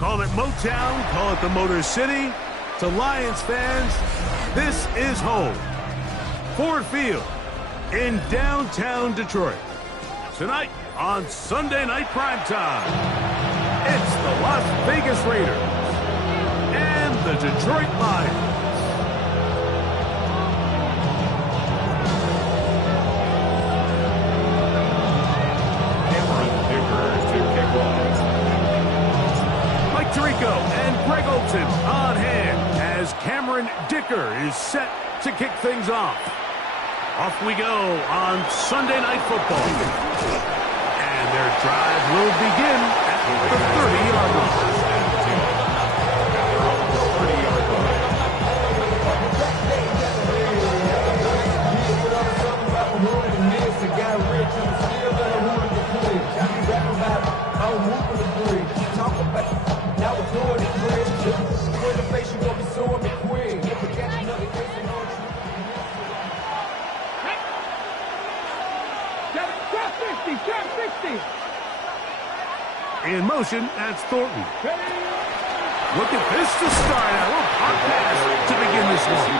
Call it Motown, call it the Motor City. To Lions fans, this is home. Ford Field in downtown Detroit. Tonight on Sunday Night Primetime, it's the Las Vegas Raiders and the Detroit Lions. Tirico and Greg Olsen on hand as Cameron Dicker is set to kick things off. Off we go on Sunday Night Football. And their drive will begin at the 30-yard line. In motion, that's Thornton. Look at this to start out. A hot pass to begin this one.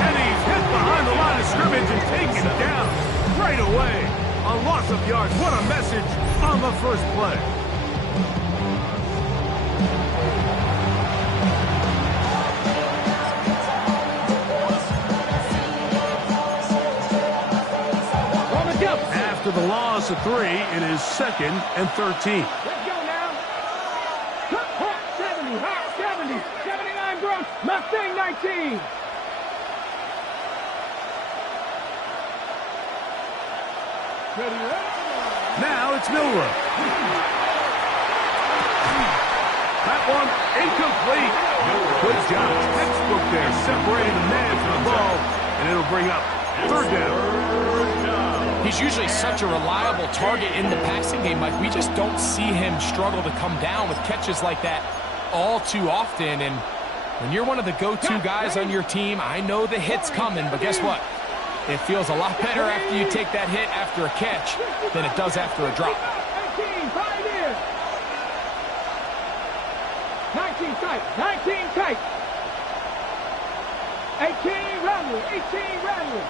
And he's hit behind the line of scrimmage and taken down right away. A loss of yards. What a message on the first play. After the loss of 3, it is 2nd and 13. Let's go now. Hot 70, hot 70, 79 Browns, Mustang 19. Ready, ready? Now it's Milrow. That one incomplete. Good job. Textbook there, separating the man from the ball, and it'll bring up 3rd down. He's usually such a reliable target in the passing game, Mike. We just don't see him struggle to come down with catches like that all too often. And when you're one of the go-to guys on your team, I know the hit's coming, but guess what? It feels a lot better after you take that hit after a catch than it does after a drop. 19, pioneer. 19 tight, 19 tight. 18 Rattler, 18 Rattler.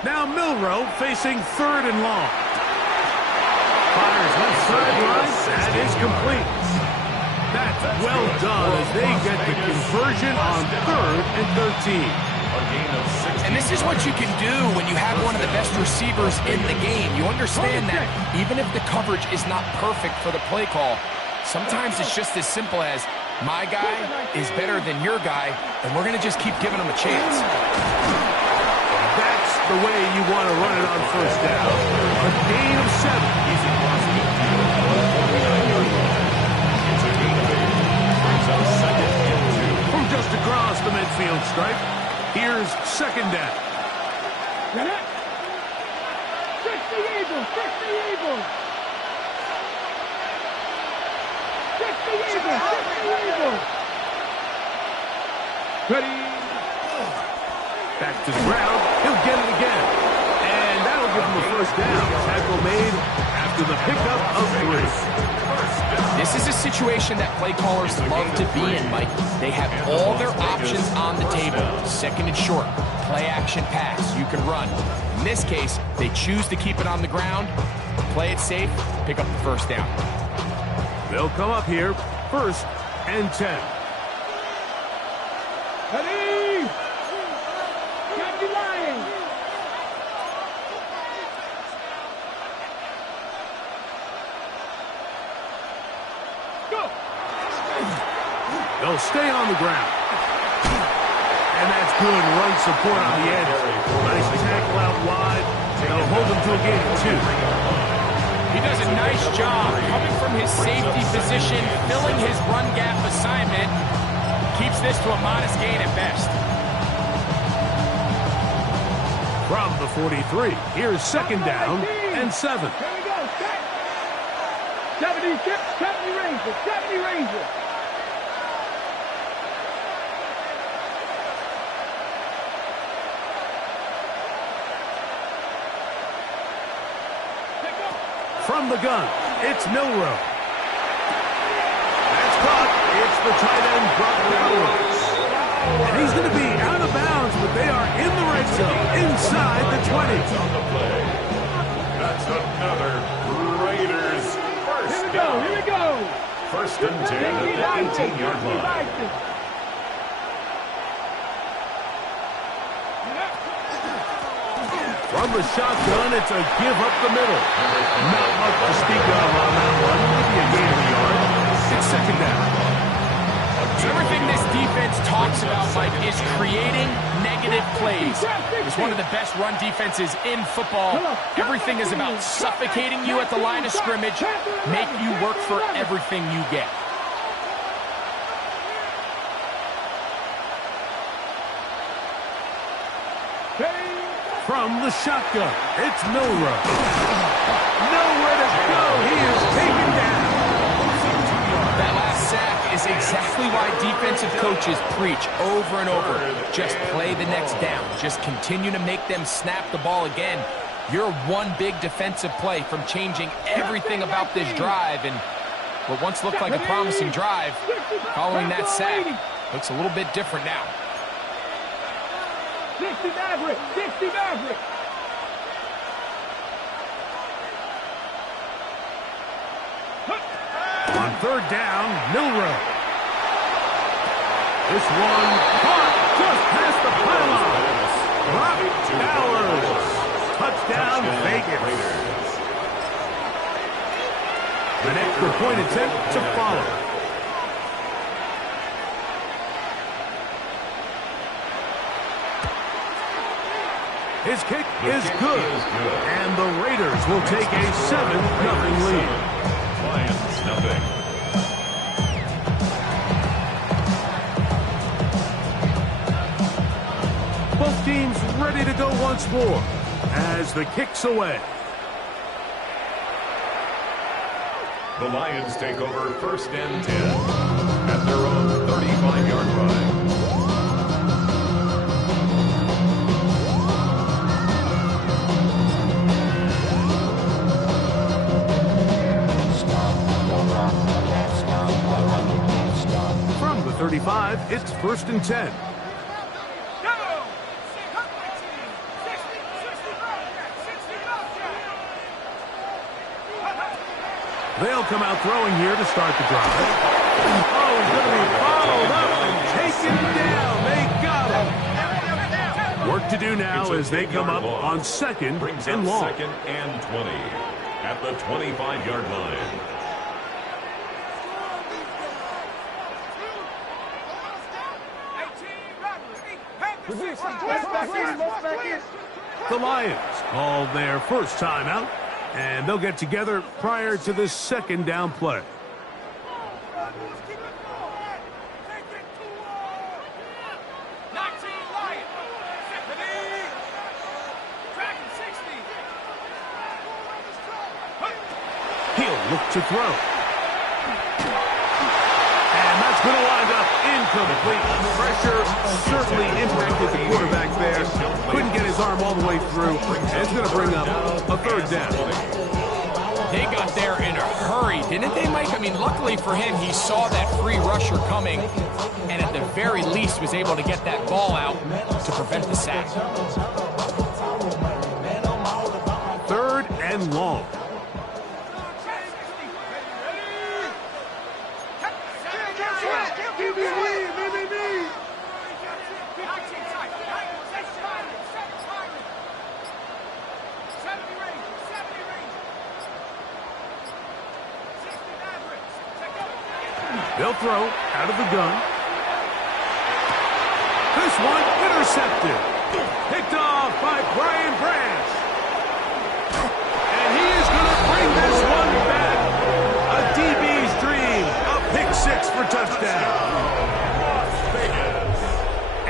Now Milrow facing 3rd and long. Fires left sideline. That is complete. That's well done as they get the conversion on 3rd and 13. And this is what you can do when you have one of the best receivers in the game. You understand that even if the coverage is not perfect for the play call, sometimes it's just as simple as my guy is better than your guy, and we're going to just keep giving him a chance. That's the way you want to run it on 1st down. A gain of 7. From just across the midfield stripe, here's 2nd down. 60 Eagles, 60 Eagles. 60 Eagles, 60 Eagles. Ready. Back to the ground. He'll get it again. And that'll give him a 1st down. Tackle made after the pickup of 3. This is a situation that play callers love to be in, Mike. They have all their options on the table. 2nd and short, play action pass, you can run. In this case, they choose to keep it on the ground, play it safe, pick up the 1st down. They'll come up here, 1st and 10. Ready! Captain Lions! Go! They'll stay on the ground. And that's good run support on the edge. Nice tackle out wide. They'll hold him to a gain of 2. He does a nice job coming from his safety position, filling his run gap assignment. Keeps this to a modest gain at best. From the 43, here's 2nd down and 7. Here we go, set. 70 Rangers, 70 Rangers. From the gun, it's Milrow. the tight end, Brock Bowers. And he's going to be out of bounds, but they are in the red zone, inside the 20. On the play. That's another Raiders first down. Here we go. First and 10 at the 18-yard line. From the shotgun, it's a give up the middle. Not much to speak of on that one. Maybe a gain of a yard. It's second down. So everything this defense talks about, Mike, is creating negative plays. It's one of the best run defenses in football. Everything is about suffocating you at the line of scrimmage, make you work for everything you get. From the shotgun, it's Milrow. Nowhere to go. He is taken down. That last sack is exactly why defensive coaches preach over and over. Just play the next down. Just continue to make them snap the ball again. You're one big defensive play from changing everything about this drive. And what once looked like a promising drive, following that sack, looks a little bit different now. 60 Maverick! 60 Maverick! On third down, Milrow. This one caught just past the pylon. Brock Bowers. Touchdown, Vegas. An extra point attempt to follow. His kick is good, and the Raiders will take a 7-0 lead. Lions, nothing. Both teams ready to go once more as the kick's away. The Lions take over first and 10 at their own 35-yard line. From the 35, it's first and 10. They'll come out throwing here to start the drive. Oh, he's going to be followed up and taken down. They got him. Work to do now as they come up on second and long. Second and 20 at the 25-yard line. The Lions call their first timeout, and they'll get together prior to this second down play. He'll look to throw. And that's going to wind up incomplete. Pressure certainly impacted the quarterback there. Couldn't get his arm all the way through. And it's going to bring up a third down. They got there in a hurry, didn't they, Mike? I mean, luckily for him, he saw that free rusher coming and at the very least was able to get that ball out to prevent the sack. Third and long. They'll throw out of the gun. This one intercepted. Picked off by Brian Branch. And he is going to bring this one back. A DB's dream. A pick six for touchdown.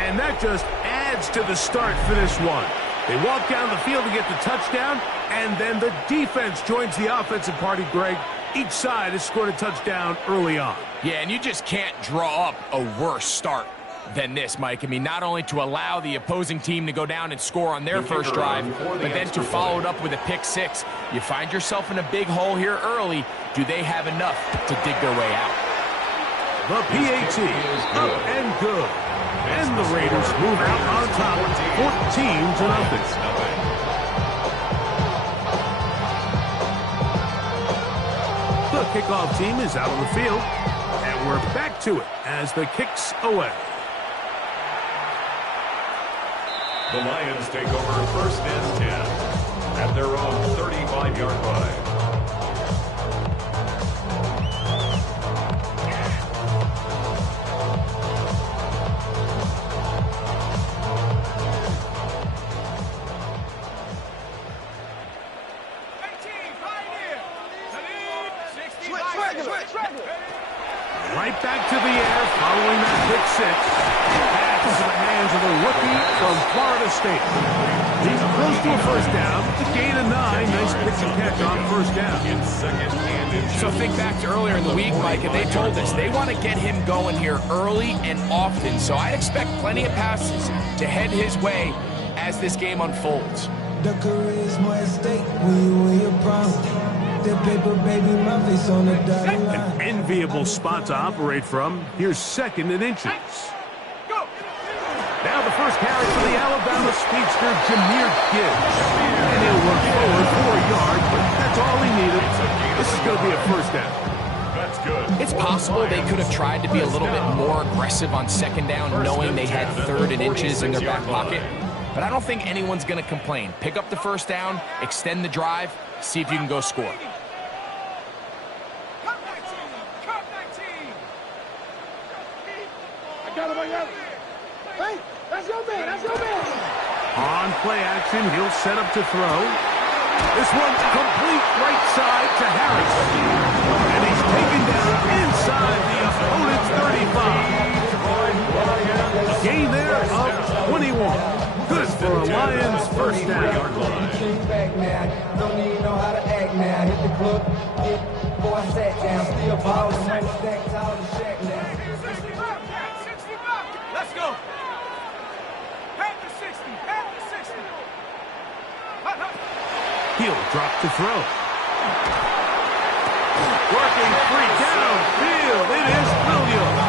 And that just adds to the start for this one. They walk down the field to get the touchdown, and then the defense joins the offensive party, Greg. Each side has scored a touchdown early on. Yeah, and you just can't draw up a worse start than this, Mike. I mean, not only to allow the opposing team to go down and score on their first drive, but then to follow it up with a pick six. You find yourself in a big hole here early. Do they have enough to dig their way out? The PAT, up and good. And the Raiders move out on top, 14-0. The kickoff team is out on the field, and we're back to it as the kick's away. The Lions take over first and 10 at their own 35-yard line. Right back to the air following that pick six. Back into the hands of the rookie from Florida State. He's close to a first down. The gain of 9. Nice pitch and catch on first down. So think back to earlier in the week, Mike, and they told us they want to get him going here early and often. So I expect plenty of passes to head his way as this game unfolds. The career is more at stake when you're proud. The paper, baby, my face on the dotted line. An enviable spot to operate from. Here's second and inches. Go. Now the first carry for the Alabama speedster, Jahmyr Gibbs. And he'll run forward 4 yards, but that's all he needed. This is going to be a first down. That's good. It's possible they could have tried to be a little bit more aggressive on second down, knowing they had third and inches in their back pocket. But I don't think anyone's going to complain. Pick up the first down, extend the drive, see if you can go score. Hey, that's your man, that's your man. On play action, he'll set up to throw. This one's complete right side to Harris. And he's taken down inside the opponent's 35. A gain there of 21. Good for a Lions first down. Came back now, don't even know how to act now. Hit the club, boy, I sat down. Still ballin', money stacked out the shack now. 65, let's go. Half the 60, half the 60. He'll drop to throw. Working free downfield. It is Williams.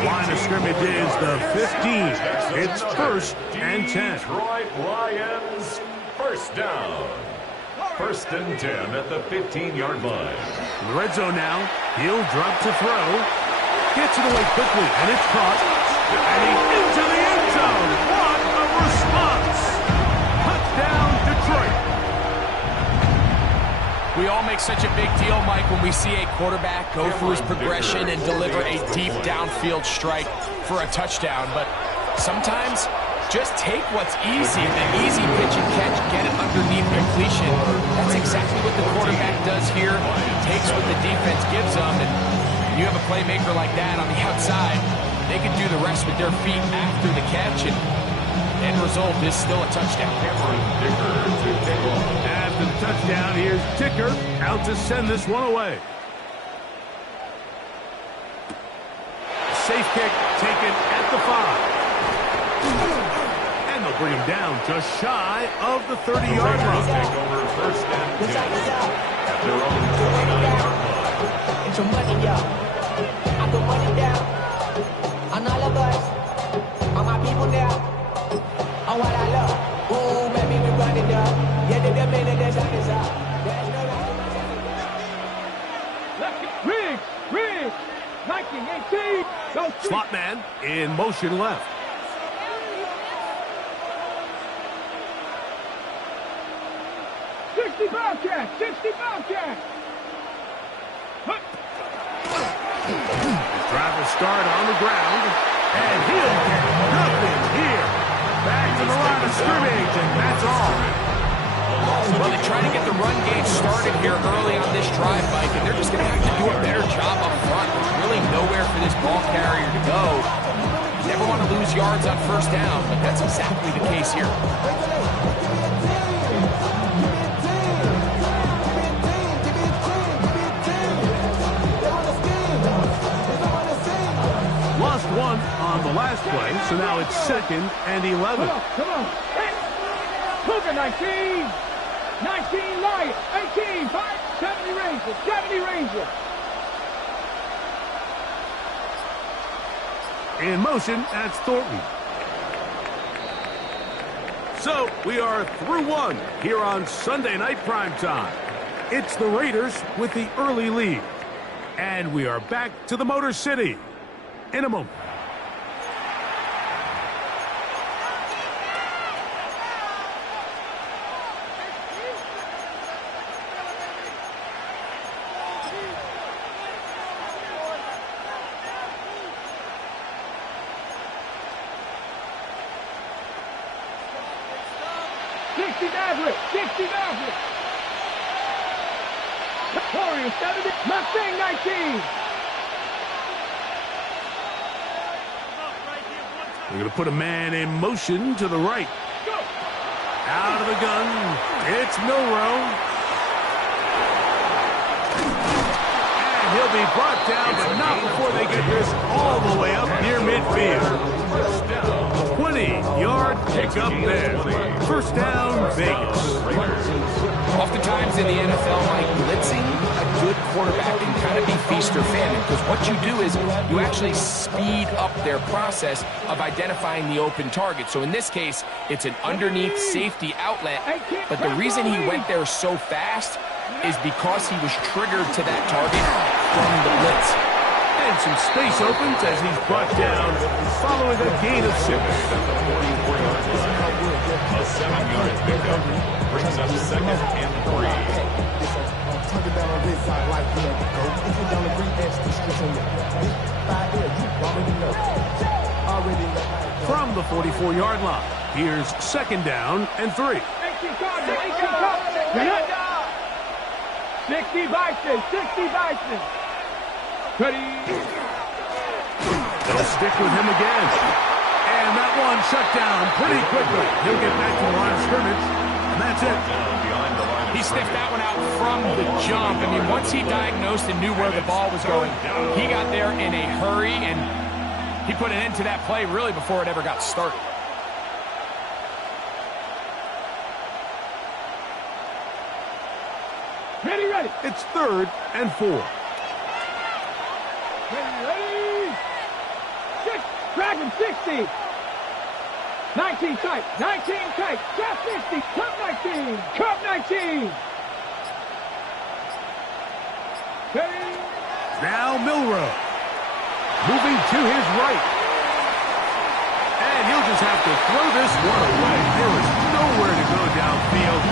Line of scrimmage is the 15. It's first and 10. Detroit Lions, first down. First and 10 at the 15-yard line. In the red zone now. He'll drop to throw. Gets it away quickly, and it's caught. And he's into the end zone. What a response. Touchdown, Detroit. We all make such a big deal, Mike, when we see a quarterback go through his progression and deliver a deep downfield strike for a touchdown. But sometimes just take what's easy, the easy pitch and catch, get it underneath completion. That's exactly what the quarterback does here. He takes what the defense gives him, and you have a playmaker like that on the outside, they can do the rest with their feet after the catch, and end result is still a touchdown. After the touchdown, here's Ticker out to send this one away. Safe kick taken at the 5. And they'll bring him down just shy of the 30-yard line. Take over first and 10 at their own 29-yard line. It's your money, y'all. I put money down on all of us, on my people now, on what I love. Ooh, baby, we run it up. Yeah, the minute there's on this out. Riggs, 1918, go Slot man in motion left. $60 Drive will start on the ground, and he'll get nothing here. Back to the line of scrimmage, and that's all. Well, they try to get the run game started here early on this drive, Mike, and they're just going to have to do a better job up front. There's really nowhere for this ball carrier to go. You never want to lose yards on first down, but that's exactly the case here. Lost one on the last play, so now it's 2nd and 11. Come on. Cougar 19 Lions, 18, 5, 70 Rangers, 70 Rangers. In motion, that's Thornton. So, we are through one here on Sunday Night Primetime. It's the Raiders with the early lead. And we are back to the Motor City in a moment. Mustang 19. We're going to put a man in motion to the right. Go. Out of the gun. It's Milrow. And he'll be brought down, but not before they get this all the way up near midfield. 20-yard pickup there. First down, Vegas. Oftentimes in the NFL, like blitzing, a good quarterback can kind of be feast or famine, because what you do is you actually speed up their process of identifying the open target. So in this case, it's an underneath safety outlet, but the reason he went there so fast is because he was triggered to that target from the blitz. And some space opens as he's brought down following a gain of 6. A 7-yard pickup brings up 2nd and 3. From the 44-yard line, here's 2nd down and 3. 60 Bison, 60 Bison. Ready. They'll stick with him again. And that one shut down pretty quickly. He'll get back to the line of scrimmage, and that's it. He sniffed that one out from the jump. I mean, once he diagnosed and knew where the ball was going, he got there in a hurry, and he put an end to that play really before it ever got started. Ready. It's 3rd and 4. Ready. 6. Dragon 60. 19 tight. 19 tight. Shot 60. Cup 19. Cup 19. Ready. Now Milrow. Moving to his right. And he'll just have to throw this one away. There is nowhere to go downfield.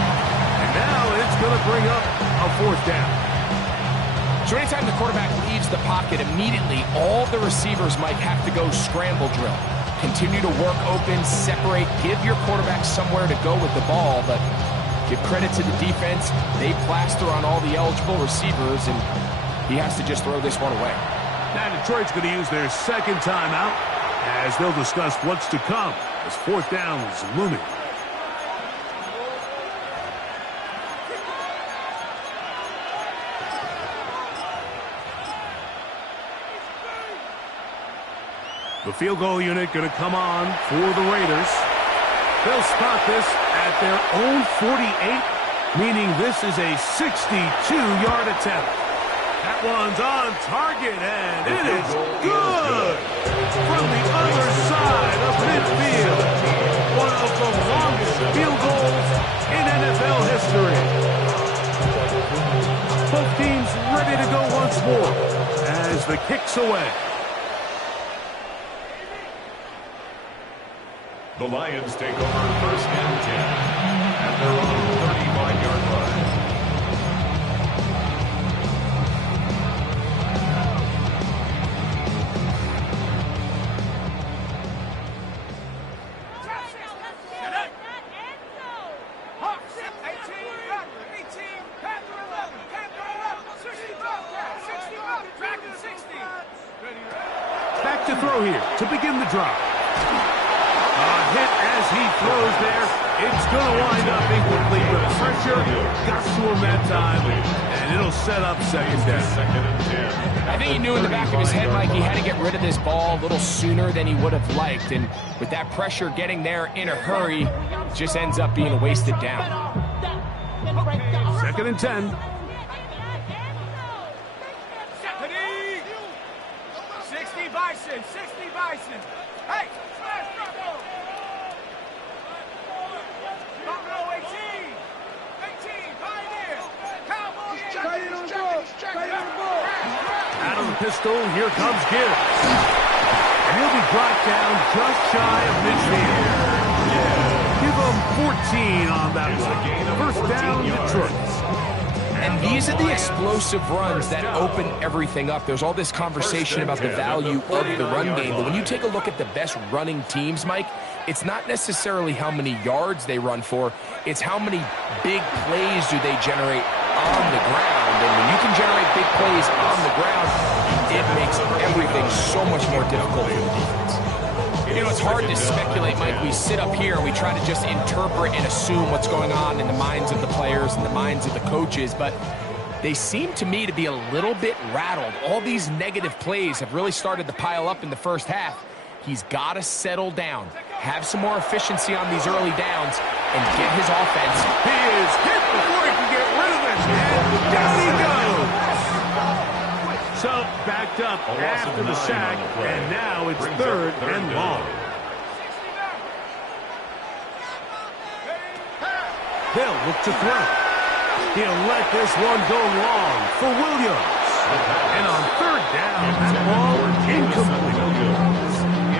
And now it's going to bring up a 4th down. So anytime the quarterback leaves the pocket, immediately all the receivers might have to go scramble drill. Continue to work open, separate, give your quarterback somewhere to go with the ball, but give credit to the defense. They plaster on all the eligible receivers, and he has to just throw this one away. Now Detroit's going to use their 2nd timeout as they'll discuss what's to come as 4th down is looming. The field goal unit going to come on for the Raiders. They'll spot this at their own 48, meaning this is a 62-yard attempt. That one's on target, and it is good from the other side of midfield. One of the longest field goals in NFL history. Both teams ready to go once more as the kick's away. The Lions take over 1st and 10 at their own 35-yard line. Back to throw here to begin the drive. A hit as he throws there. It's going to wind up incomplete, but pressure got to him that time, and it'll set up 2nd down. 2nd and 10. I think he knew in the back of his head, Mike, he had to get rid of this ball a little sooner than he would have liked, and with that pressure getting there in a hurry, just ends up being a wasted down. 2nd and 10. 60 Bison, 60 Bison. Tyson. Hey, smash, Bravo. Buffalo 18. 18, Pioneer. Cowboys. Straight in on the ball. Straight on the ball. Out of the pistol, here comes Gibbs. And he'll be brought down just shy of midfield. Give him 14 on that one. First down, Detroit. And these are the explosive runs that open everything up. There's all this conversation about the value of the run game, but when you take a look at the best running teams, Mike, it's not necessarily how many yards they run for, it's how many big plays do they generate on the ground. And when you can generate big plays on the ground, it makes everything so much more difficult for the defense. You know, it's hard to speculate, Mike. We sit up here and we try to just interpret and assume what's going on in the minds of the players and the minds of the coaches, but they seem to me to be a little bit rattled. All these negative plays have really started to pile up in the first half. He's got to settle down, have some more efficiency on these early downs, and get his offense. He is hit before he can get rid of it, and down he goes. So, backed up after the sack, and now it's third and long. They'll look to throw. He'll let this one go long for Williams. And on third down, that ball incomplete.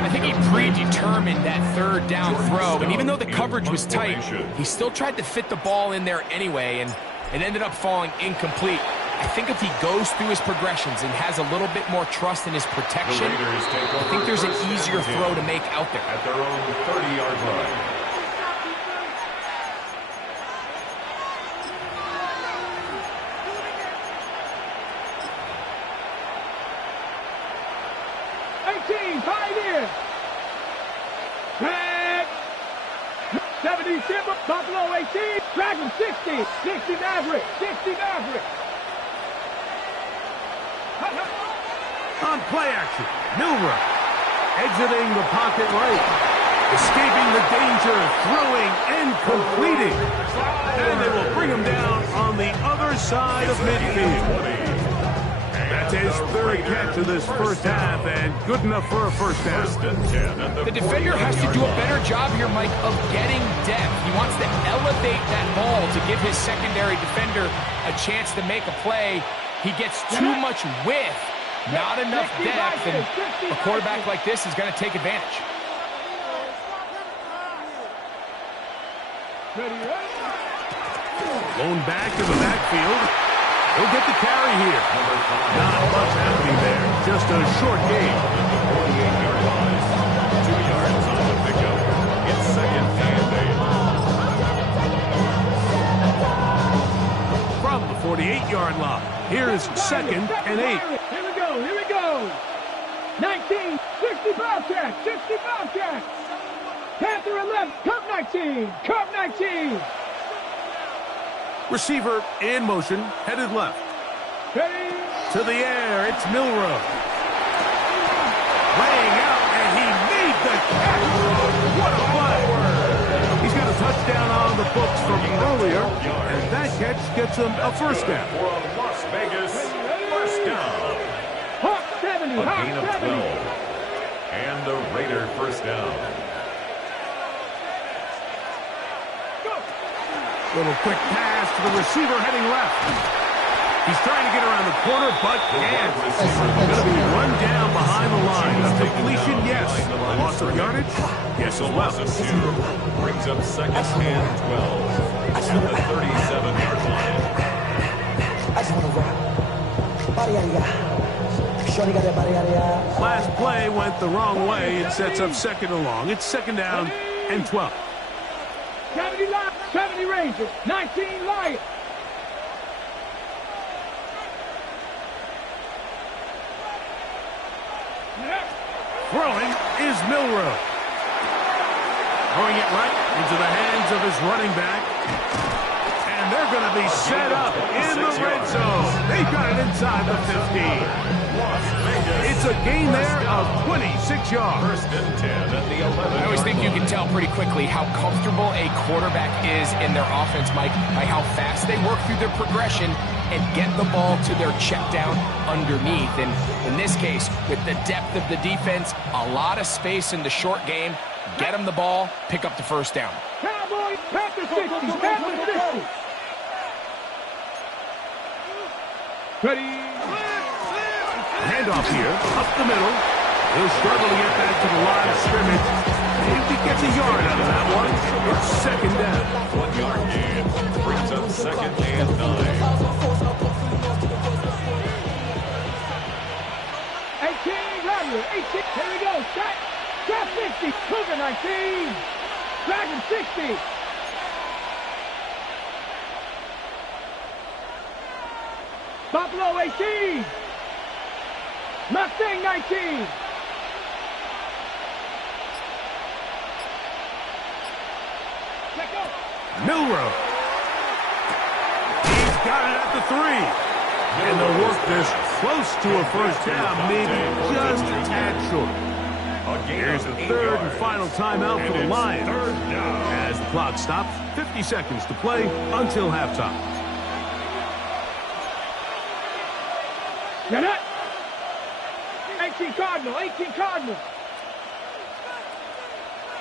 I think he predetermined that third down throw, and even though the coverage was tight, he still tried to fit the ball in there anyway, and it ended up falling incomplete. I think if he goes through his progressions and has a little bit more trust in his protection, I think there's an easier throw to make out there. At their own 30-yard line. Pioneer. Drag. 70 Timber. Buffalo 18. Drag him 60. 60 Maverick. 60 Maverick. On play action, Milroe exiting the pocket right, escaping the danger, throwing and completing. And they will bring him down on the other side of midfield. That's his third catch of this first half, and good enough for a first down. The defender has to do a better job here, Mike, of getting depth. He wants to elevate that ball to give his secondary defender a chance to make a play. He gets too much width, not enough depth, and a quarterback like this is going to take advantage. Blown back to the backfield. He'll get the carry here. Not much happening there. Just a short gain. 48-yard line. 2 yards on the pickup. It's second and 8. From the 48-yard line, here's second and 8. Here we go. Here we go. 19. 60 Bobcats. 60 Bobcats. Panther 11. Cup 19. Cup 19. Receiver in motion, headed left. Ready. To the air, it's Milroe. Laying out, and he made the catch. What a play. He's got a touchdown on the books from earlier, and that catch gets him a first down. For a Las Vegas first down. Hawk 70. A Hawk gain of 70. 12. And the Raider first down. Little quick pass to the receiver heading left. He's trying to get around the corner, but can't. Going to be run down behind the line. A completion, yes. A loss of yardage, yes as well. Brings up second and 12 at the 37-yard line. I just want to rock. Body yada yada. Shorty got that body yada yada. Last play went the wrong way. It sets up second and long. It's second down and 12. 70 Lions. 70 Rangers. 19 Lions. Throwing is Milroe. Throwing it right into the hands of his running back. And And they're going to be set up in the red zone. They've got it inside the 15. It's a gain there of 26 yards. First and 10 at the 11. I always think you can tell pretty quickly how comfortable a quarterback is in their offense, Mike, by how fast they work through their progression and get the ball to their check down underneath. And in this case, with the depth of the defense, a lot of space in the short game, get them the ball, pick up the first down. Cowboys, Panthers 60, Panthers 60. Ready. Handoff here, up the middle. He'll struggle to get back to the line of scrimmage. If he gets a yard out of that one, it's second down. 1 yard gain brings up second and 9. 18, Rattler, 18. Here we go. Trap 60. Cougar 19. Dragon 60. Buffalo 18. Mustang 19. Let go. Milrow. He's got it at the 3. And they'll work this close to a first down, maybe just a tad short. Here's the third and final timeout for the Lions. As the clock stops, 50 seconds to play until halftime. Get it. 18 Cardinal, 18 Cardinal.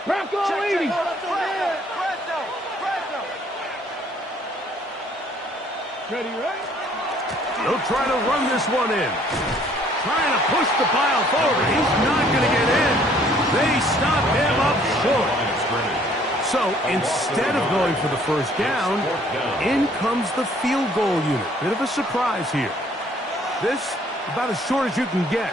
Bronco 80. Ready, right? He'll try to run this one in. Trying to push the pile forward. He's not going to get in. They stop him up short. So instead of going for the first down, in comes the field goal unit. Bit of a surprise here. This, about as short as you can get.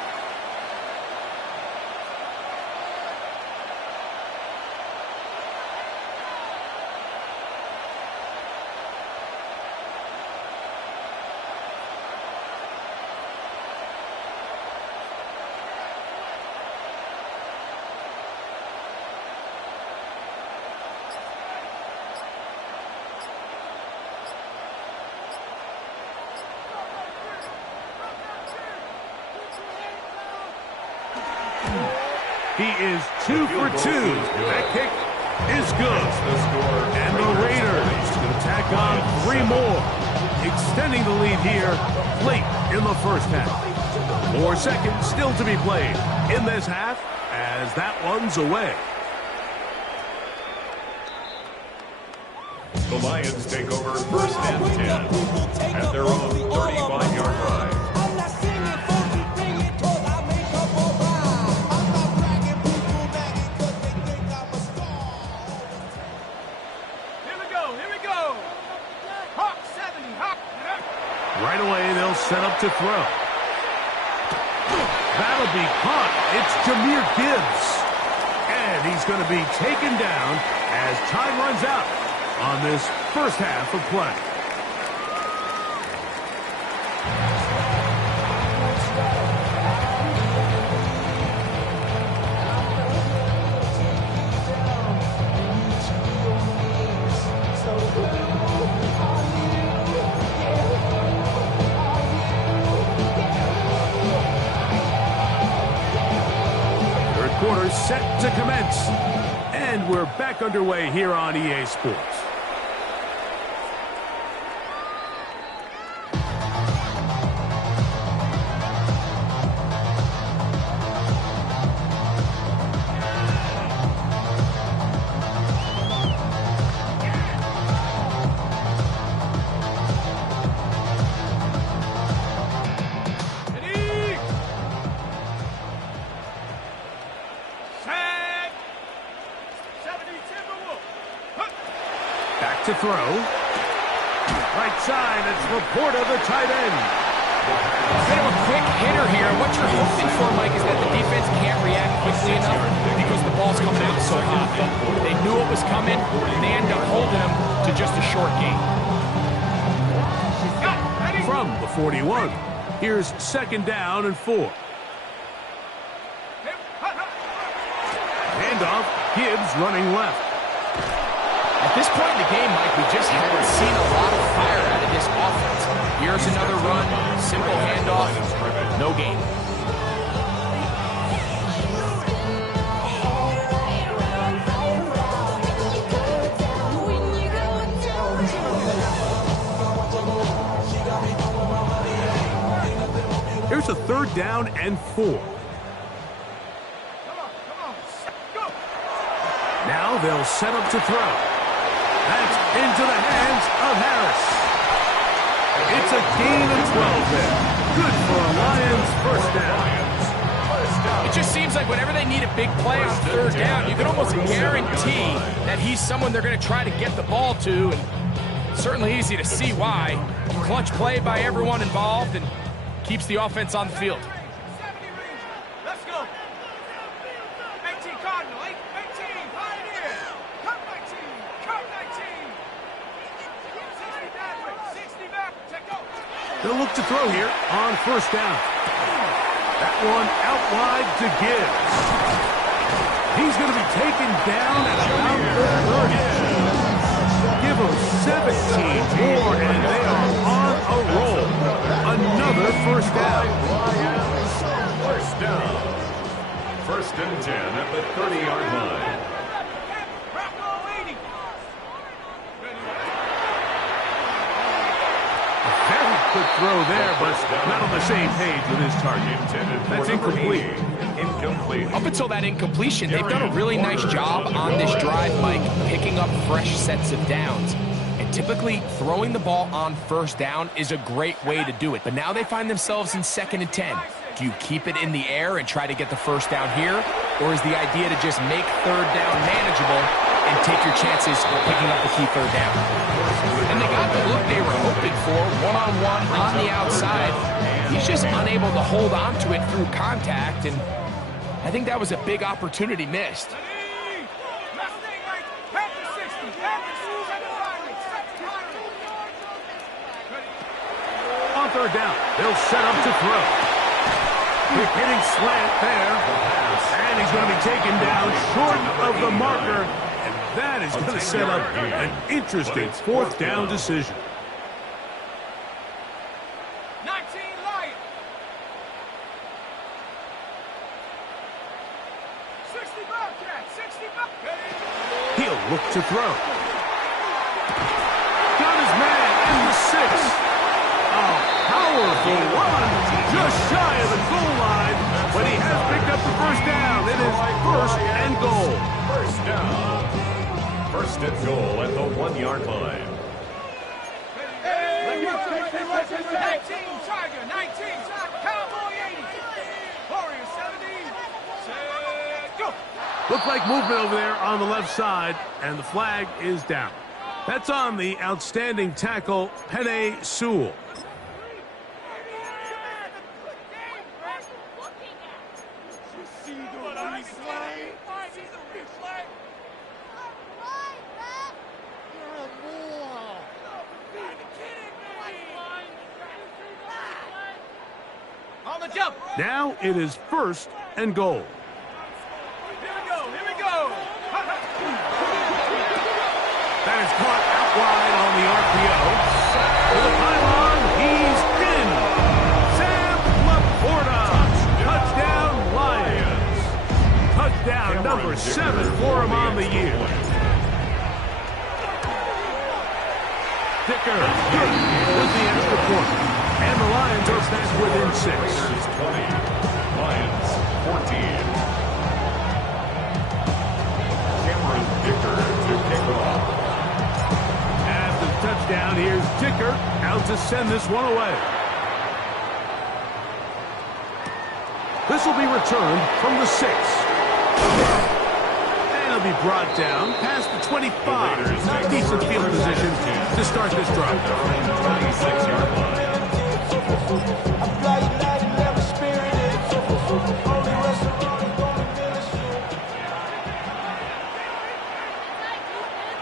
He is 2 for 2. That kick is good. And the Raiders going to tack on 3 more, extending the lead here late in the first half. 4 seconds still to be played in this half as that one's away. The Lions take over first and 10 at their own 35-yard line. Right away, they'll set up to throw. That'll be caught. It's Jahmyr Gibbs. And he's going to be taken down as time runs out on this first half of play. Quarter set to commence, and we're back underway here on EA Sports. To throw. Right side, it's Laporta, the tight end. Bit of a quick hitter here. What you're hoping for, Mike, is that the defense can't react quickly enough because the ball's coming out so hot. They knew it was coming, and they end up holding them to just a short gain. From the 41, here's second down and 4. Handoff, Gibbs running left. At this point in the game, Mike, we just haven't seen a lot of fire out of this offense. Here's another run, simple handoff, no gain. Here's a 3rd down and 4. Now they'll set up to throw. That's into the hands of Harris. It's a gain of 12 there. Good for a Lions first down. It just seems like whenever they need a big play on 3rd down, you can almost guarantee that he's someone they're going to try to get the ball to. And it's certainly easy to see why. Clutch play by everyone involved and keeps the offense on the field. Let's go. 18 Cardinal, 18 Pioneer. Cup 19, Cup 19. 60 backward, 60 back. Take go. They'll look to throw here on 1st down. That one out wide to Gibbs. He's going to be taken down at about the 30. Give them 17 more, and they are on a roll. Another 1st down. First down. 1st and 10 at the 30-yard line. Very good throw there, but not on the same page with his target. That's incomplete. Up until that incompletion, they've done a really nice job on this drive, Mike, picking up fresh sets of downs. And typically, throwing the ball on 1st down is a great way to do it. But now they find themselves in 2nd and 10. Do you keep it in the air and try to get the 1st down here? Or is the idea to just make 3rd down manageable and take your chances picking up the key 3rd down? And they got the look they were hoping for, one-on-one on the outside. He's just unable to hold on to it through contact, and I think that was a big opportunity missed. On 3rd down, they'll set up to throw. Quick hitting slant there, and he's going to be taken down short of the marker, and that is going to set up an interesting 4th down decision. 19 Lions. 60 Bobcats, 60 Bobcats. He'll look to throw. Got his man in the 6. A powerful run, just shy of the goal line, but he has picked up the 1st down. It is 1st and goal. 1st down. 1st and goal at the 1-yard line. 19 Tiger, 19 Cowboy 80. Warrior 70. Set, go. Looked like movement over there on the left side, and the flag is down. That's on the outstanding tackle, Penei Sewell. Now it is 1st and goal. Here we go, here we go. That is caught out wide on the RPO. To the pylon, he's in. Sam Laporta. Touchdown, Lions. Touchdown number 7 for him on the year. Dicker good with the extra point. And the Lions are back within 6. 20, Lions 14. Cameron Dicker to kick off. After the touchdown, here's Dicker out to send this one away. This will be returned from the 6. And it'll be brought down past the 25. Decent field position to start this drive. 26-yard line.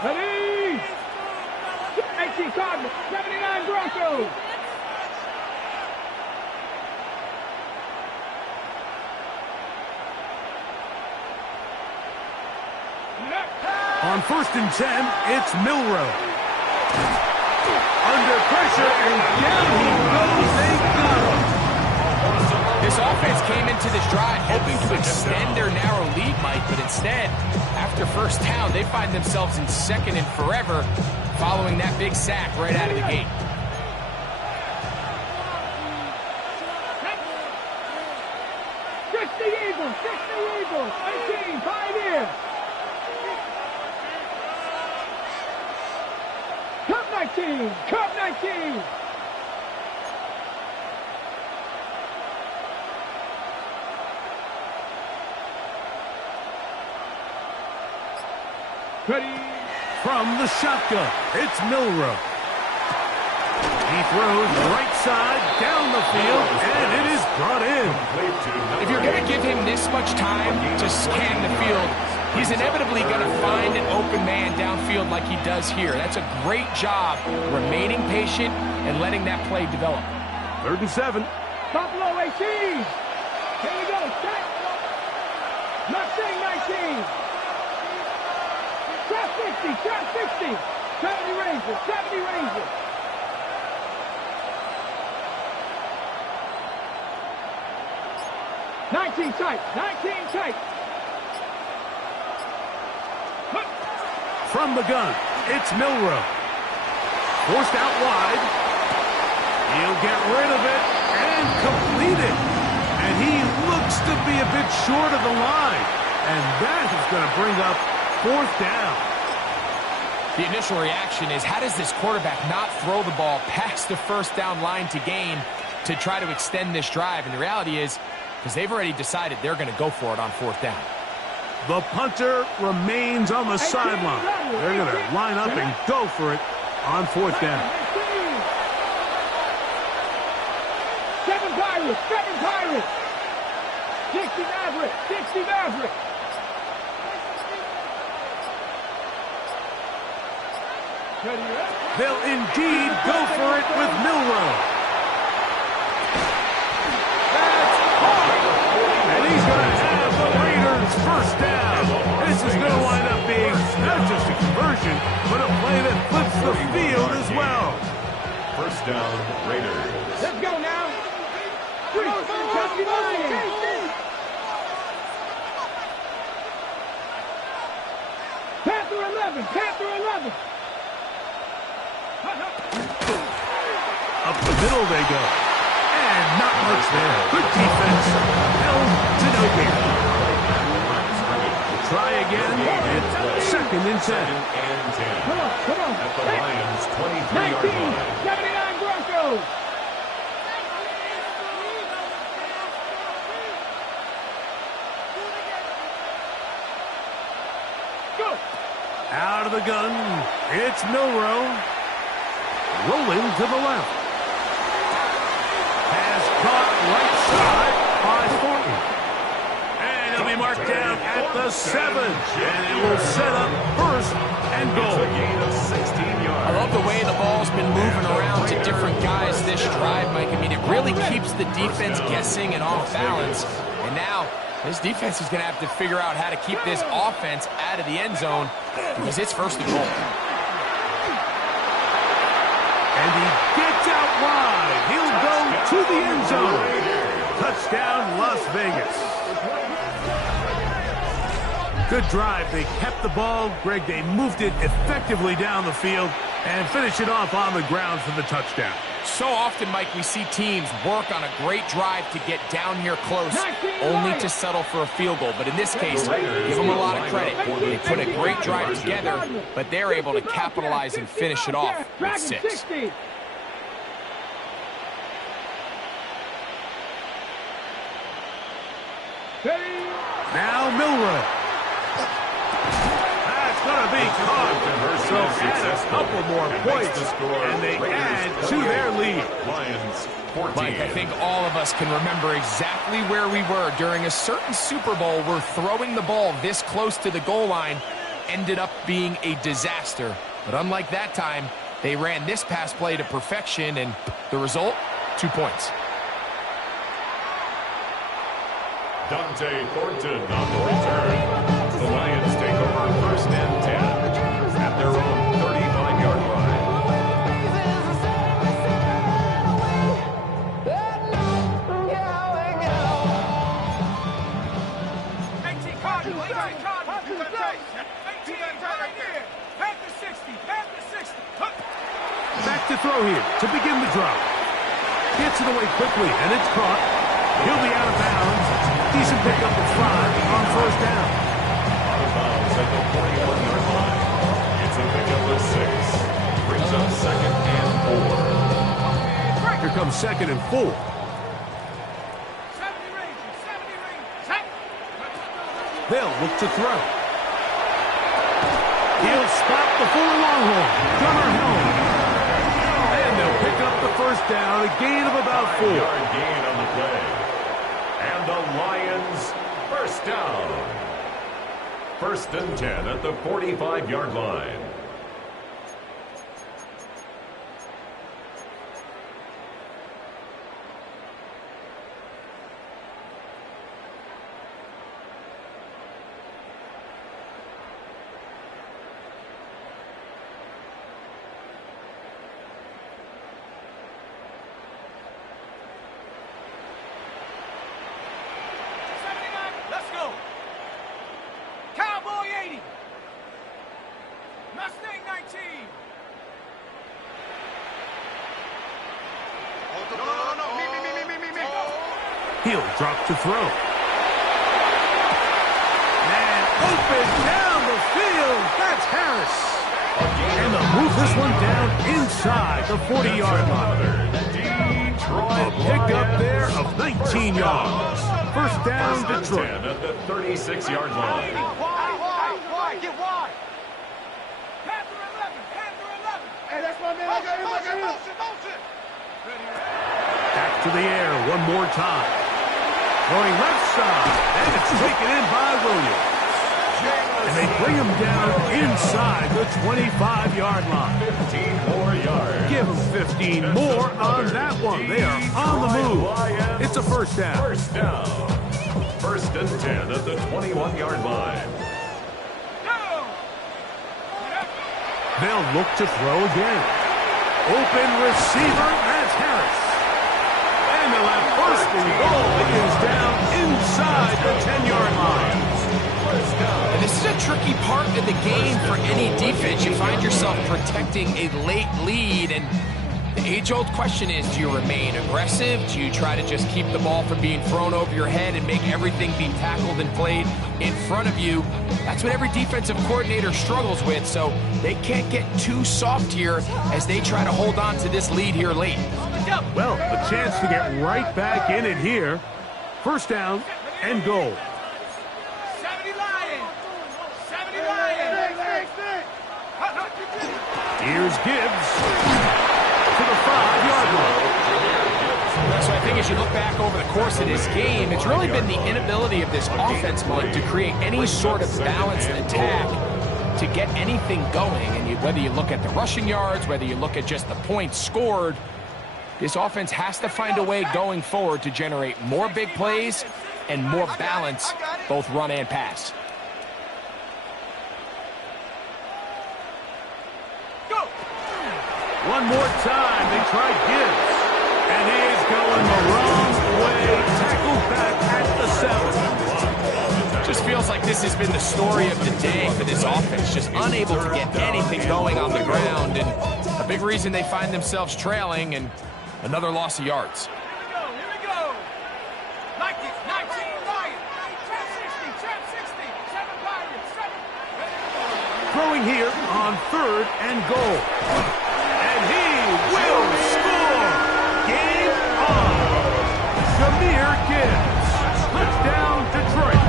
Ready? 18 Cardinal, 79 Broncos. On 1st and 10, it's Milroe. Under pressure, and down he goes. They got him. This offense came into this drive hoping to extend their narrow lead, Mike, but instead, after first down, they find themselves in 2nd and forever following that big sack right out of the gate. Eagles, 18, 5 here. Cup 19, Cup 19. Ready. From the shotgun, it's Milroe. He throws right side down the field, and it is brought in. If you're going to give him this much time to scan the field, he's inevitably going to find an open man downfield like he does here. That's a great job remaining patient and letting that play develop. 3rd and 7. Buffalo 18. Here we go. Set. Mustang 19. Trap 60. Trap 60. 70 Rangers. 70 Rangers. Nineteen tight. From the gun, it's Milroe. Forced out wide. He'll get rid of it and complete it. And he looks to be a bit short of the line. And that is going to bring up 4th down. The initial reaction is, how does this quarterback not throw the ball past the first down line to gain to try to extend this drive? And the reality is, because they've already decided they're going to go for it on 4th down. The punter remains on the sideline. They're going to line up and go for it on 4th down. 7 Pirates. 60 Maverick. They'll indeed go for it with Milroe. That's hard. And he's going to have the Raiders 1st down. This is going to wind up being not just a conversion, but a play that flips the field as well. 1st down, Raiders. Let's go now. Panther 11. Up the middle they go. And not much there. Good defense. Held to no gain. Try again. It's 2nd and 10. 2nd and 10. Come on. At the Lions' 23-yard 19, line. 79 Broncos. Go. Out of the gun. It's Milroe. Rolling to the left. Has caught right side by Thornton. And he'll be marked down at the 7. And it will set up 1st and goal. It's a gain of 16 yards. I love the way the ball's been moving around to different guys this drive, Mike. I mean, it really keeps the defense guessing and off balance. And now, this defense is going to have to figure out how to keep this offense out of the end zone because it's 1st and goal. And he gets out wide. He'll go to the end zone. Touchdown, Las Vegas. Good drive. They kept the ball. Greg, they moved it effectively down the field and finished it off on the ground for the touchdown. So often, Mike, we see teams work on a great drive to get down here close, only to settle for a field goal. But in this case, give them a lot of credit. They put a great drive together, but they're able to capitalize and finish it off with 6. Now Milroe. That's going to be caught. So add a couple more points, and they add to their lead. Lions 14. Mike, I think all of us can remember exactly where we were during a certain Super Bowl where throwing the ball this close to the goal line ended up being a disaster. But unlike that time, they ran this pass play to perfection, and the result, 2 points. Dante Thornton on the return. The Lions take over 1st Back to throw here to begin the drive. Gets it away quickly, and it's caught. He'll be out of bounds. Decent pickup of 5 on first down. Out of bounds at the 41-yard line. It's a pickup of 6. Brings up 2nd and 4. Here comes 2nd and 4. They'll look to throw. He'll spot the full Longhorn. Gunner home. And they'll pick up the first down, a gain of about 4. 5-yard gain on the play. And the Lions first down. 1st and 10 at the 45-yard line. He'll drop to throw. And open down the field. That's Harris. And they'll move this one down inside the 40-yard line. A pickup there of 19 yards. First down, Detroit. At the 36-yard line. Get wide. Panther 11. Hey, that's my man. I got him. Motion. Back to the air one more time. Going left side, and it's taken in by Williams. And they bring him down inside the 25-yard line. 15 more yards. Give them 15 more on that one. They are on the move. It's a first down. First down. 1st and 10 at the 21-yard line. They'll look to throw again. Open receiver, that's Harris. And they'll have first and goal. It is down inside the 10-yard line. And this is a tricky part of the game for any defense. You find yourself protecting a late lead, and the age-old question is, do you remain aggressive? Do you try to just keep the ball from being thrown over your head and make everything be tackled and played in front of you? That's what every defensive coordinator struggles with, so they can't get too soft here as they try to hold on to this lead here late. Well, a chance to get right back in it here. First down and goal. 70 Lions. Here's Gibbs to the 5-yard line. So I think as you look back over the course of this game, it's really been the inability of this offense, Mike, to create any sort of balanced attack to get anything going. And whether you look at the rushing yards, whether you look at just the points scored, this offense has to find a way going forward to generate more big plays and more balance, both run and pass. One more time, they try Gibbs. And he is going the wrong way. Tackled back at the 7. Just feels like this has been the story of the day for this offense. Just unable to get anything going on the ground. And a big reason they find themselves trailing and another loss of yards. Here we go. Like it. 19 Lions. Trap 60. 7 Pirates. 7. Throwing here on 3rd and goal. And he will score. Game on. Jahmyr Gibbs. Touchdown, Detroit.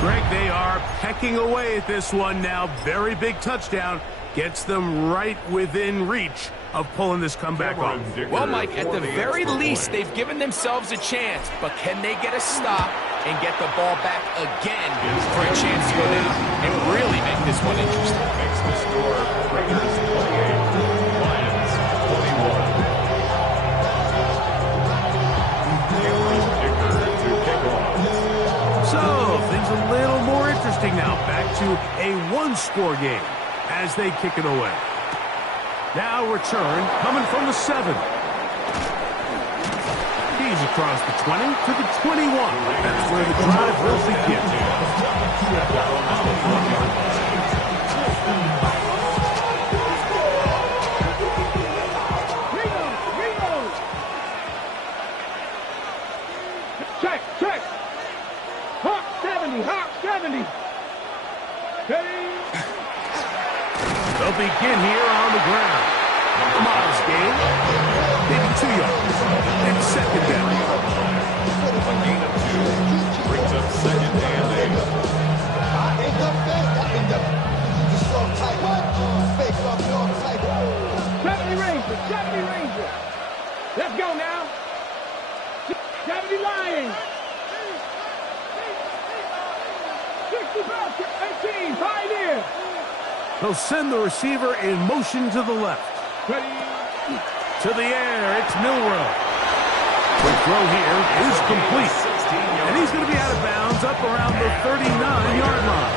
Greg, they are pecking away at this one now. Very big touchdown. Gets them right within reach of pulling this comeback off. Well, Mike, at the very least, they've given themselves a chance, but can they get a stop and get the ball back again for a chance to go down and really make this one interesting? Makes the score Raiders 28, Lions 21. To kick off. So, things a little more interesting now. Back to a one-score game as they kick it away. Now return coming from the 7. He's moves across the 20 to the 21. That's where the drive will begin. Check, check. Hawk 70, Hawk 70. They'll begin here on the ground. A modest gain. Maybe 2 yards. And second down. A gain of 2 brings up second and 8. Ranger. Let's go now. 70 Lions. 60 Bobcat, 18, Pioneer. They'll send the receiver in motion to the left. Ready. To the air, it's Milrow. The throw here is complete. And he's going to be out of bounds up around the 39-yard line.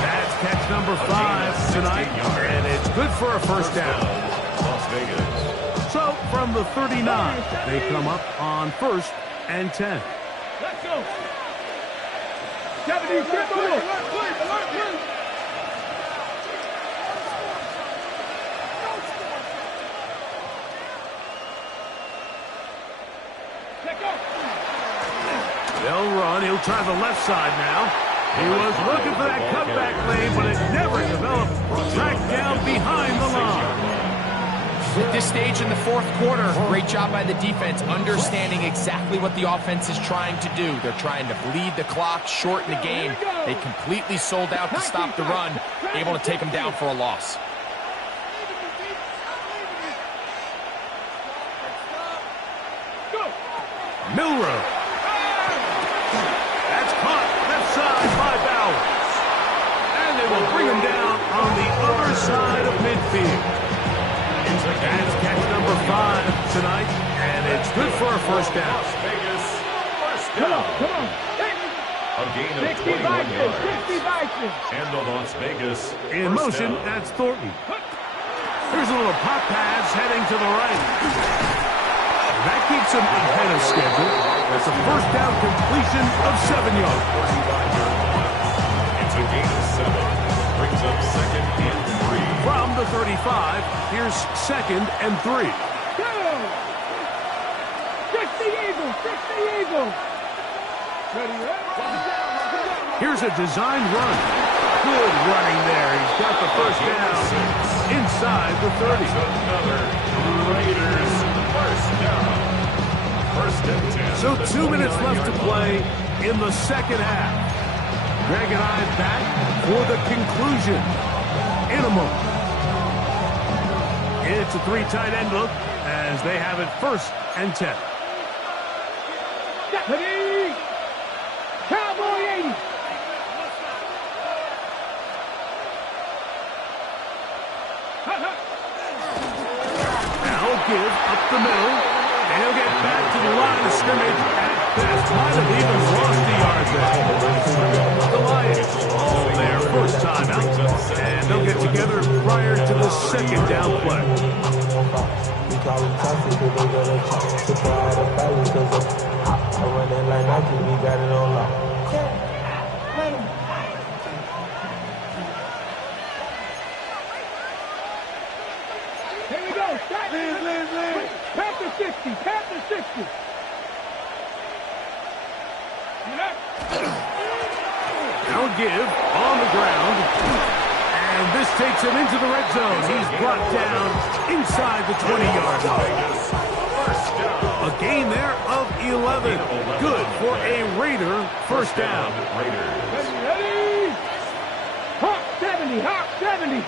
That's catch number 5 tonight, and it's good for a first down. Las Vegas. So from the 39, they come up on 1st and 10. Let's go. 70, alert, alert. They'll run. He'll try the left side now. He was looking for that cutback lane, but it never developed. Tracked down behind the line. At this stage in the fourth quarter, great job by the defense, understanding exactly what the offense is trying to do. They're trying to bleed the clock, shorten the game. They completely sold out to stop the run, able to take them down for a loss. Milrow. That's caught left side by Bowers. And they will bring him down on the other side of midfield. That's catch number 5 tonight, and it's good for a first down. Las Vegas, first down. Come on. A gain of 60 21 Vikings, yards. 60 Vikings. And the Las Vegas In first motion, down. that's Thornton. Here's a little pop pass heading to the right. That keeps him ahead of schedule. That's a first down completion of 7 yards. It's a gain of 7. Brings up second and 3. From the 35, here's second and 3. Go. 60 Eagles, 60 Eagles. Ready. Here's a designed run. Good running there. He's got the first down inside the 30. Another Raiders first down. First and 10. So 2 minutes left to play in the second half. Greg and I back for the conclusion in a moment. It's a 3 tight end look as they have it 1st and 10. Ready. Cowboy 80. Now a give up the middle, and he'll get back to the line of scrimmage at best. Might have even lost the yard there. The Lions all their first time out, and they'll get together prior to the second down play. Here we go. Panther 60. Panther 60. Now a give on the ground. And this takes him into the red zone. He's brought down inside the 20-yard line. A gain there of 11. Good for a Raider first down. Ready. Hawk 70. Hawk 70.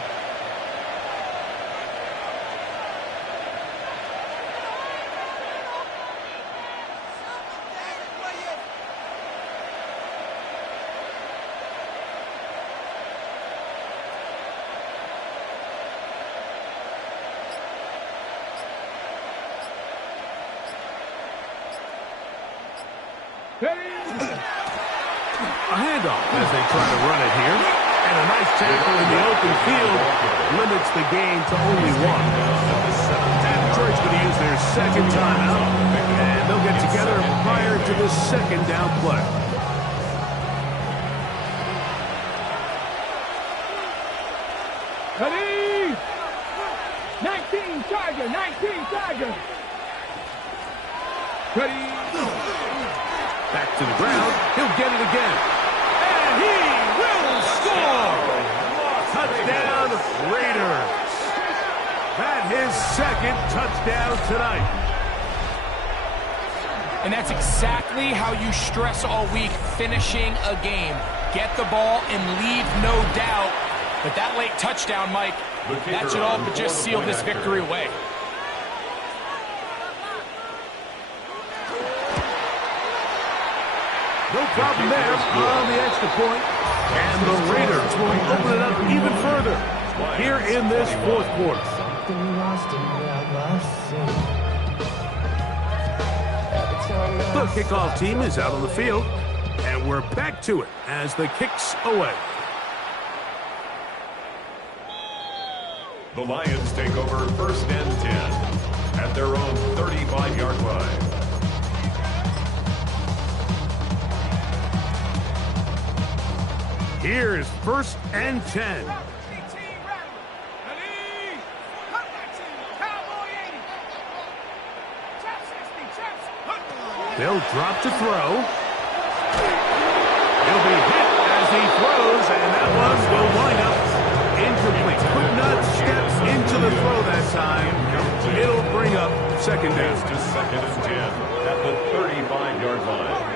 A handoff as they try to run it here. And a nice tackle in the open field limits the game to only one. Detroit's going to use their second timeout, and they'll get together prior to the second down play. Ready? 19 Tiger, 19 Tiger. Ready? Back to the ground. He'll get it again. And he will score! Touchdown, Raiders. That his second touchdown tonight. And that's exactly how you stress all week, finishing a game. Get the ball and leave no doubt. But that late touchdown, Mike, that should all but just seal this victory away. No problem there on the extra point. And the Raiders will open it up even further here in this fourth quarter. The kickoff team is out on the field, and we're back to it as the kick's away. The Lions take over first and 10 at their own 35-yard line. Here's first and 10. They'll drop to throw. He'll be hit as he throws, and that one will wind up incomplete. Could not step into the throw that time. It'll bring up second down. To second and 10 at the 35-yard line.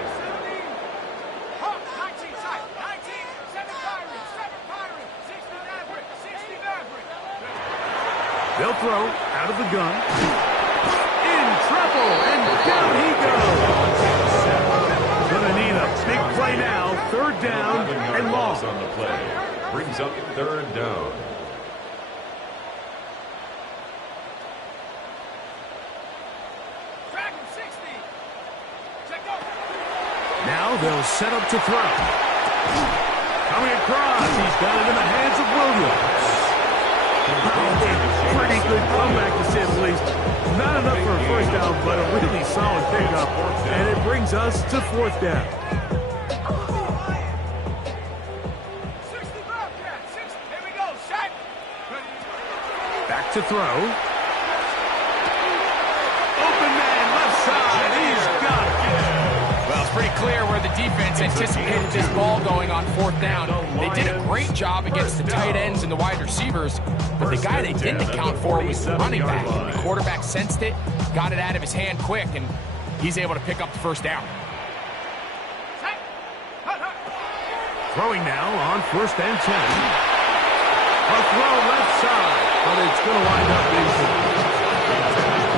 They'll throw out of the gun. In trouble, and down he goes. Gonna need a big play now. Third down and long. On the play. Brings up third down. Now they'll set up to throw. Coming across, he's got it in the hands of Williams. Pretty good comeback, to say the least. Not enough for a first down, but a really solid pickup. And it brings us to fourth down. Back to throw. Open man, left side. He's got it. Well, it's pretty clear where the defense anticipated this ball going on fourth down. They did a great job against the tight ends and the wide receivers, but the guy they didn't account for was the running back. The quarterback sensed it, got it out of his hand quick, and he's able to pick up the first down. Throwing now on first and 10. A throw left side, but it's going to wind up incomplete.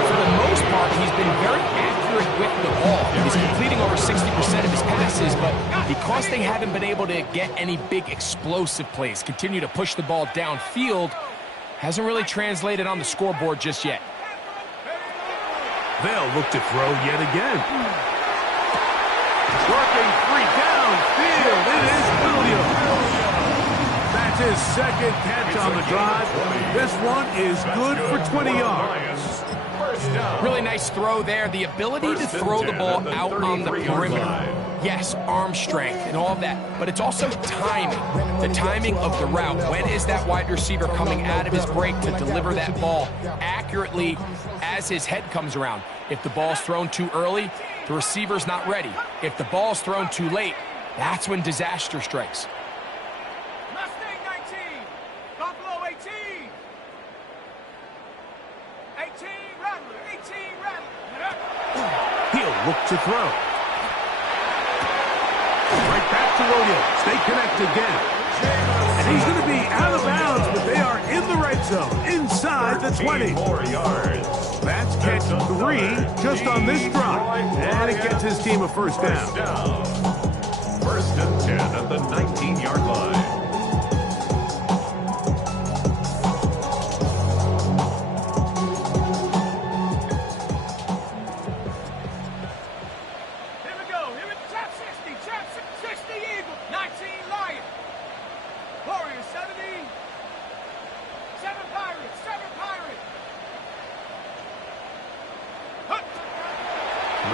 For the most part, he's been very accurate with the ball. He's completing over 60% of his passes, but because they haven't been able to get any big explosive plays, continue to push the ball downfield, hasn't really translated on the scoreboard just yet. They'll look to throw yet again. Working free downfield. It is Williams. That's his second catch on the drive. This one is good for 20 yards. Really nice throw there. The ability to throw the ball out on the perimeter. Yes, arm strength and all of that, but it's also timing. The timing of the route. When is that wide receiver coming out of his break to deliver that ball accurately as his head comes around? If the ball's thrown too early, the receiver's not ready. If the ball's thrown too late, that's when disaster strikes. Mustang 19, Buffalo 18. 18 Rattler, 18 Rattler. He'll look to throw. Right back to Williams. They connect again. And he's going to be out of bounds, but they are in the red zone, inside the 20. 4 yards. That's catch 3 just on this drive. And it gets his team a first down. First and 10 at the 19-yard line. Trap 60 Eagle, 19 Lion. Warriors.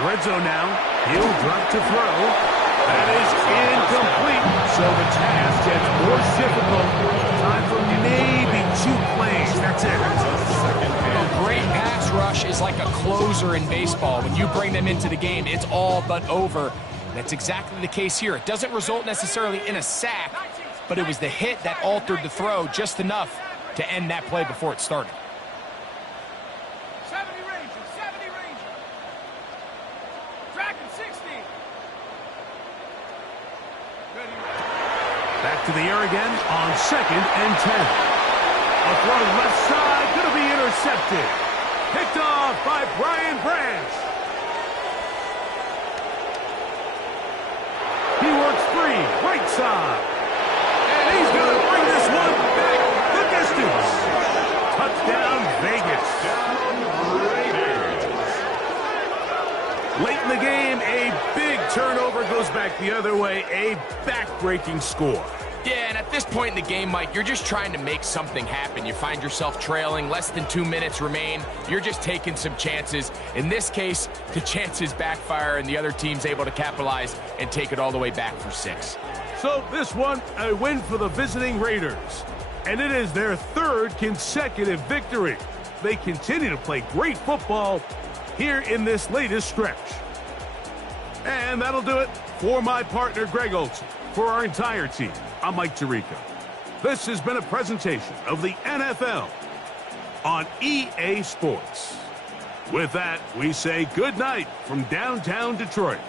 red zone now. He'll drop to throw. That is incomplete. So the task gets more difficult. Time for maybe 2 plays. That's it. A great pass rush is like a closer in baseball. When you bring them into the game, it's all but over. That's exactly the case here. It doesn't result necessarily in a sack, but it was the hit that altered the throw just enough to end that play before it started. 70 Ranger. Tracking 60. Back to the air again on 2nd and 10. A throw left side, going to be intercepted. Picked off by Brian Branch. He works free, right side. And he's going to bring this one back the distance. Touchdown, Vegas. Late in the game, a big turnover goes back the other way. A back-breaking score. Yeah, and at this point in the game, Mike, you're just trying to make something happen. You find yourself trailing, less than 2 minutes remain. You're just taking some chances. In this case, the chances backfire, and the other team's able to capitalize and take it all the way back for 6. So this one, a win for the visiting Raiders. And it is their 3rd consecutive victory. They continue to play great football here in this latest stretch. And that'll do it for my partner, Greg Olson. For our entire team, I'm Mike Tirico. This has been a presentation of the NFL on EA Sports. With that, we say good night from downtown Detroit.